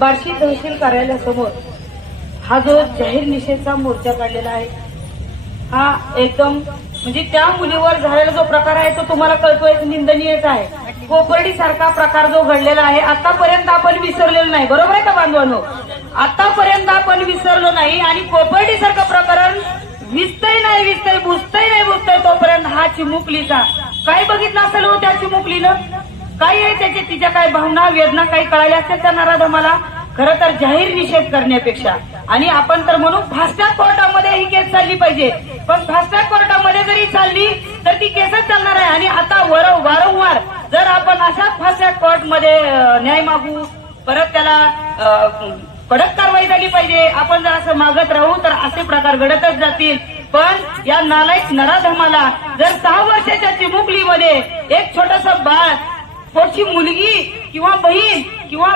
बार्शी तहसील कार्यालयासमोर हा जो जाहीर निषेधचा मोर्चा काढलेला आहे हा एकदम म्हणजे त्या मुलीवर झालेला जो प्रकार आहे तो तुम्हाला कळतोय निंदनीयच आहे. कोपर्डी सारखा प्रकार जो घडलेला आहे आतापर्यंत आपण विसरले नाही बरोबर आहे का बांधवांनो? आतापर्यंत आपण विसरलो नाही आणि कोपर्डी सारखं प्रकरण विसतय नाही विसतय बुजतय नाही बुजतय तोपर्यंत हा चिमुकलीचा. काय बघितलं असेल हो त्या चिमुकलीनं? काय आहे त्याची? तिच्या काय भावना वेदना काही कळाल्या असतील त्या मला खरं तर जाहीर निषेध करण्यापेक्षा. आणि आपण तर म्हणू फास्टॅग कोर्टामध्ये ही केस चालली पाहिजे. पण फास्टॅग कोर्टामध्ये जरी चालली तर ती केसच चालणार आहे. आणि आता वर वारंवार जर आपण अशाच फास्टॅग कोर्टमध्ये न्याय मागू परत त्याला कडक कारवाई झाली पाहिजे. आपण जर असं मागत राहू तर असे प्रकार घडतच जातील. पण या नालायक नराधमाला जर सहा वर्षाच्या चिमुकलीमध्ये एक छोटस बाळ थोडीशी मुलगी किंवा बहीण किंवा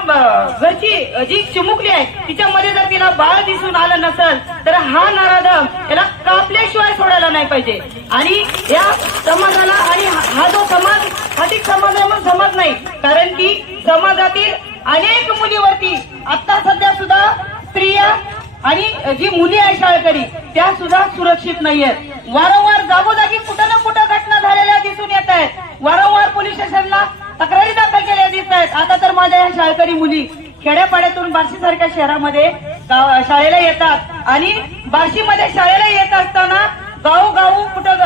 घरची जी चिमुकली आहे तिच्यामध्ये जर तिला बाळ दिसून आलं नसल तर हा नराधम याला कापल्याशिवाय सोडायला नाही पाहिजे. आणि या समाजाला आणि हा- जो समाज अधिक समाज आहे समज नाही. कारण की समाजातील अनेक आता सध्या सुद्धा स्त्रिया आणि जी मुली आहे शाळकरी त्या सुद्धा सुरक्षित नाहीयेत. वारंवार जागोजागी कुठं ना कुठं घटना झालेल्या दिसून येत आहेत. वारंवार पोलीस स्टेशनला तक्रारी दाखल केल्या दिसत आहेत. आता तर माझ्या या शाळकरी मुली खेड्यापाड्यातून बार्शी सारख्या शहरामध्ये गाव- शाळेला येतात. आणि बार्शीमध्ये शाळेला येत असताना गावोगाव कुठं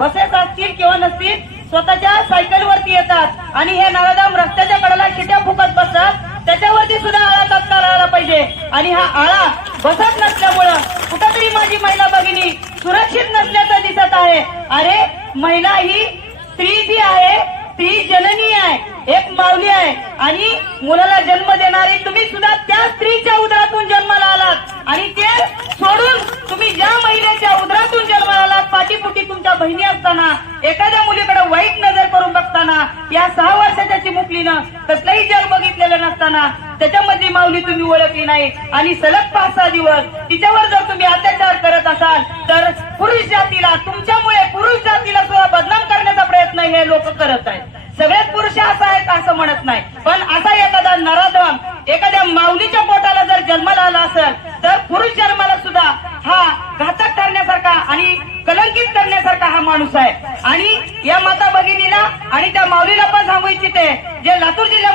बसेस असतील किंवा नसतील स्वतःच्या सायकलवरती येतात. आणि हे नराधाम रस्त्याच्या कडेला शिट्या फुकत बसतात त्याच्यावरती सुद्धा आळा तात्काळ आला पाहिजे आणि हा आळा बसत नसल्यामुळं कुठंतरी माझी महिला भगिनी सुरक्षित नसल्याचं दिसत आहे. अरे महिला ही स्त्री जी आहे स्त्री जननी आहे एक माऊली आहे. आणि मुलाला जन्म देणारी तुम्ही सुद्धा त्या स्त्रीच्या उदरातून जन्माला आलात. आणि ते सोडून तुम्ही ज्या महिलेच्या उदरातून जन्माला आलात पाठीपुटी तुमच्या बहिणी असताना एखाद्या मुलीकडे वाईट नजर करून बघताना या सहा वर्षाच्या चिमुकलीनं कसलंही जग बघितलेलं नसताना त्याच्यामधली माऊली तुम्ही ओळखली नाही. आणि सलग पाच सहा दिवस तिच्यावर जर तुम्ही अत्याचार करत असाल तर पुरुष जातीला तुमच्यामुळे पुरुष जातीला सुद्धा बदनाम करण्याचा प्रयत्न हे लोक करत आहेत. सगळेच पुरुष असं आहेत असं म्हणत नाही. पण असा एखादा नराधम एखाद्या माऊलीच्या पोटाला जर जन्माला आला असेल तर पुरुष जन्माला सुद्धा हा घातक ठरण्यासारखा आणि कलंकित करण्यासारखा हा माणूस आहे. आणि या माता भगिनीला आणि त्या माऊलीला पण सांगू इच्छिते जे लातूर जिल्ह्यात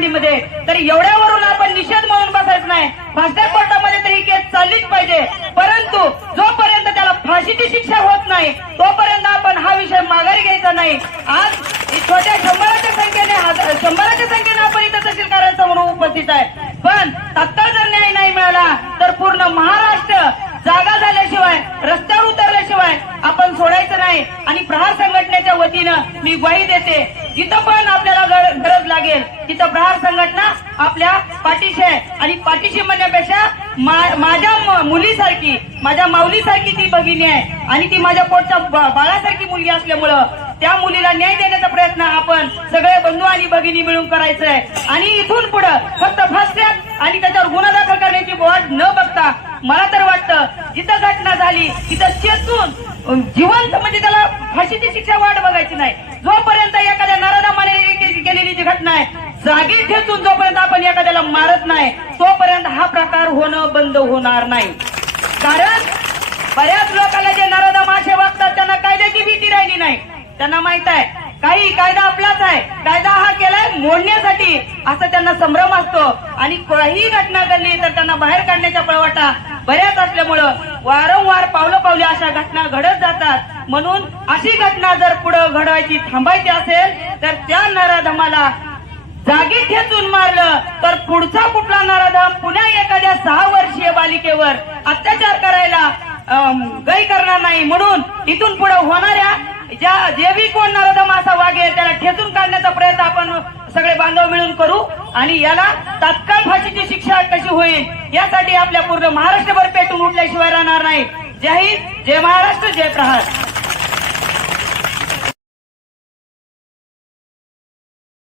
घडली तर एवढ्यावरून आपण निषेध म्हणून बसायचं नाही. फास्टॅग कोर्टामध्ये तर ही केस चाललीच पाहिजे. परंतु जोपर्यंत त्याला फाशीची शिक्षा होत नाही तोपर्यंत आपण हा विषय माघारी घ्यायचा नाही. आज छोट्या शंभराच्या संख्येने शंभराच्या संख्येने आपण इथं तहसीलदारांसमोर उपस्थित आहे. पण तात्काळ जर न्याय नाही मिळाला तर पूर्ण तिथं प्रहार संघटना आपल्या पाठीशी आहे. आणि पाठीशी म्हणण्यापेक्षा माझ्या मुलीसारखी माझ्या माऊलीसारखी ती भगिनी आहे. आणि ती माझ्या पोटच्या बाळासारखी मुलगी असल्यामुळं त्या मुलीला न्याय देण्याचा प्रयत्न आपण सगळे बंधू आणि भगिनी मिळून करायचं आहे आणि इथून पुढे फक्त फास्टॅग आणि त्याच्यावर गुन्हा दाखल करण्याची वाट न बघता मला तर वाटतं जिथं घटना झाली तिथं चेतून जिवंत म्हणजे त्याला फाशीची शिक्षा वाट बघायची नाही. जोपर्यंत एखाद्या नराधमाने के- केलेली जी घटना आहे जागी ठेचून जोपर्यंत आपण एखाद्याला मारत नाही तोपर्यंत हा प्रकार होणं बंद होणार नाही. कारण बऱ्याच लोकांना जे नरदा मासे वागतात त्यांना कायद्याची भीती राहिली नाही. त्यांना माहीत आहे काही कायदा आपलाच आहे. कायदा हा केलाय मोडण्यासाठी असं त्यांना संभ्रम असतो. आणि काही घटना घडली तर त्यांना बाहेर काढण्याच्या पळवाटा बऱ्याच असल्यामुळं वारंवार पावलं पावले अशा घटना घडत जातात. म्हणून अशी घटना जर पुढे घडवायची थांबायची असेल तर त्या नराधमाला जागी ठेचून मारलं. तर पुढचा कुठला नराधाम? पुन्हा एखाद्या सहा वर्षीय बालिकेवर अत्याचार करायला अम, गय करणार नाही. म्हणून इथून पुढे होणाऱ्या ज्या जे बी कोण नराधाम असा वागेल त्याला ठेचून काढण्याचा प्रयत्न आपण सगळे बांधव मिळून करू. आणि याला तात्काळ फाशीची शिक्षा कशी होईल यासाठी आपल्या पूर्ण महाराष्ट्रभर पेटून उठल्याशिवाय राहणार नाही. जय हिंद जय महाराष्ट्र जय प्रहार.